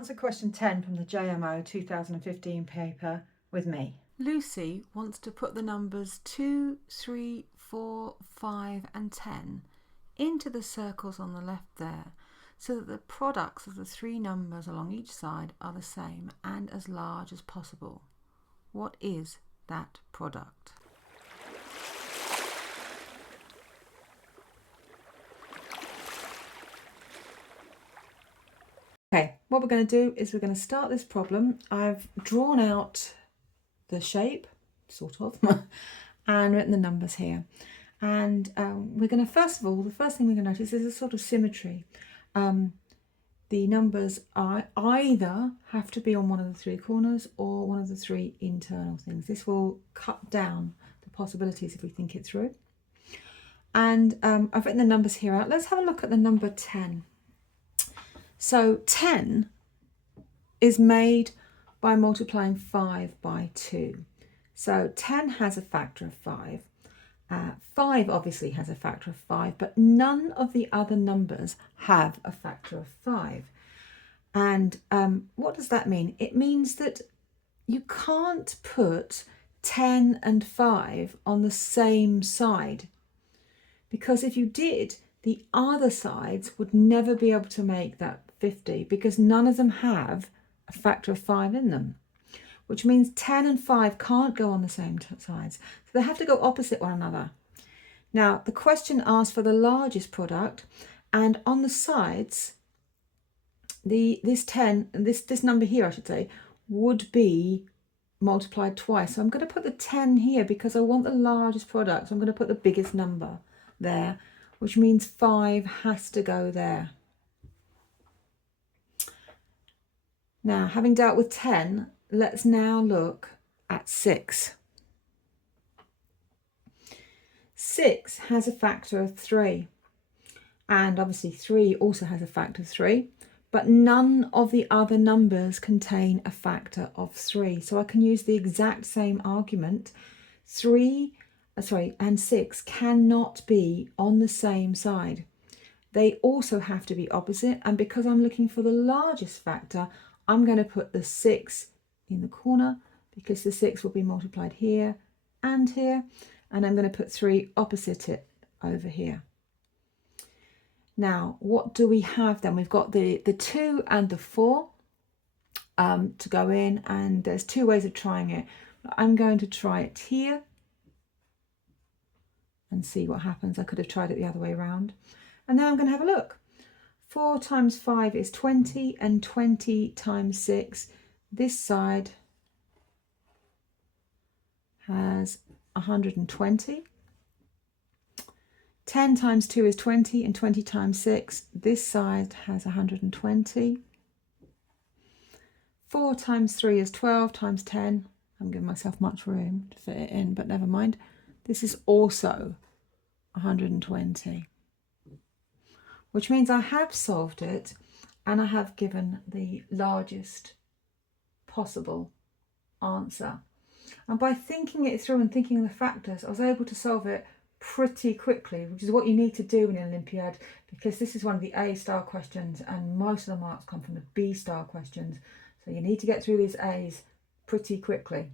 Answer question 10 from the JMO 2015 paper with me. Lucy wants to put the numbers 2, 3, 4, 5 and 10 into the circles on the left there so that the products of the three numbers along each side are the same and as large as possible. What is that product? Okay, what we're going to do is we're going to start this problem. I've drawn out the shape, sort of, and written the numbers here. And we're going to, first of all, the first thing we're going to notice is a sort of symmetry. The numbers either have to be on one of the three corners or one of the three internal things. This will cut down the possibilities if we think it through. And I've written the numbers here out. Let's have a look at the number 10. So 10 is made by multiplying 5 by 2. So 10 has a factor of 5. 5 obviously has a factor of 5, but none of the other numbers have a factor of 5. And what does that mean? It means that you can't put 10 and 5 on the same side, because if you did, the other sides would never be able to make that 50 because none of them have a factor of 5 in them, which means 10 and 5 can't go on the same sides. So they have to go opposite one another. Now, the question asks for the largest product, and on the sides, this number here, I should say, would be multiplied twice. So I'm going to put the 10 here because I want the largest product. So I'm going to put the biggest number there, which means 5 has to go there. Now, having dealt with 10, let's now look at 6. 6 has a factor of 3, and obviously 3 also has a factor of 3, but none of the other numbers contain a factor of 3. So I can use the exact same argument. 3 and 6 cannot be on the same side. They also have to be opposite, and because I'm looking for the largest factor, I'm going to put the 6 in the corner because the 6 will be multiplied here and here, and I'm going to put 3 opposite it over here. Now, what do we have then? We've got the 2 and the 4 to go in, and there's two ways of trying it. I'm going to try it here and see what happens. I could have tried it the other way around. And then I'm going to have a look. 4 times 5 is 20, and 20 times 6, this side has 120. 10 times 2 is 20, and 20 times 6, this side has 120. 4 times 3 is 12, times 10. I'm giving myself much room to fit it in, but never mind. This is also 120. Which means I have solved it and I have given the largest possible answer. And by thinking it through and thinking of the factors, I was able to solve it pretty quickly, which is what you need to do in an Olympiad, because this is one of the A-style questions and most of the marks come from the B-style questions. So you need to get through these A's pretty quickly.